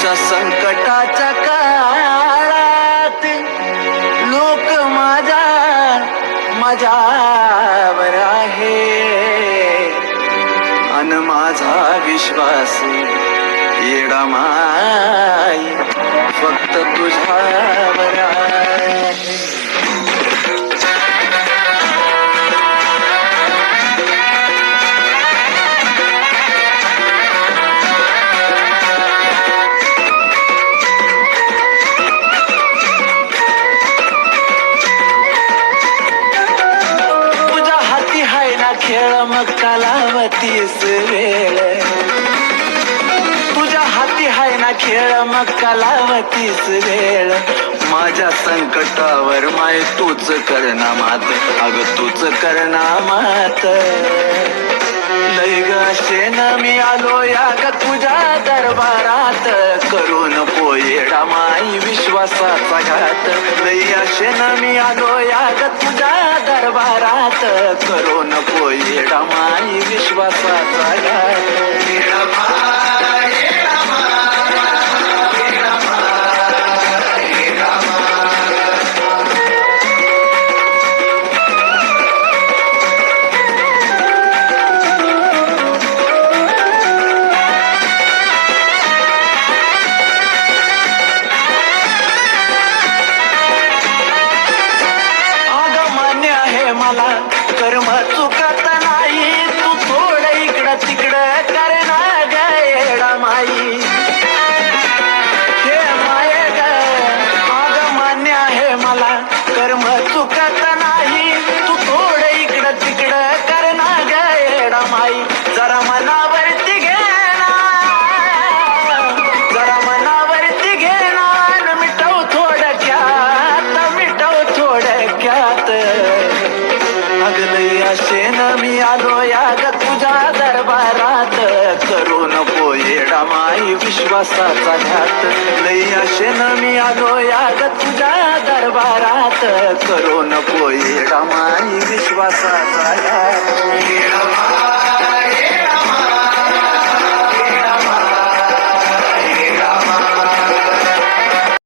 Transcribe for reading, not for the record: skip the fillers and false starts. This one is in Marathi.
अशा संकटाच्या काळात लोक माझ्यावर आहे अन माझा विश्वास येडा माई फक्त तुझ्यावर आहे. खेळ मग कालावतीस वेळ तुझ्या हाती हाय ना खेळ मग कालावतीस वेळ माझ्या संकटावर माय तूच करना मात अग तूच करना मात लय ग शेन मी आलो या ग तुझ्या दरबारात करून पोयेडा माई विश्वासाचा घात लय शेन मी आलो या ग तुझ्या दरबारात करून पोयेडा माई विश्वासाचा घात. मला कर्म चुकत नाही तू थोडं इकडं तिकडं करना गयडा माई हे माये ग आग मान्य आहे मला कर्म चुकत नाही तू थोडं इकडं तिकडं करना गयडा माई जरा मनावरती घेना जरा मनावरती घेना मिटव थोडक्यात अगलई अशेन मी आलो या ग तुझ्या दरबारात करून पोयेडा माई विश्वासाचा घात लई अशेन मी आलो या ग तुझ्या दरबारात करून पोयेडा माई विश्वासाचा घात.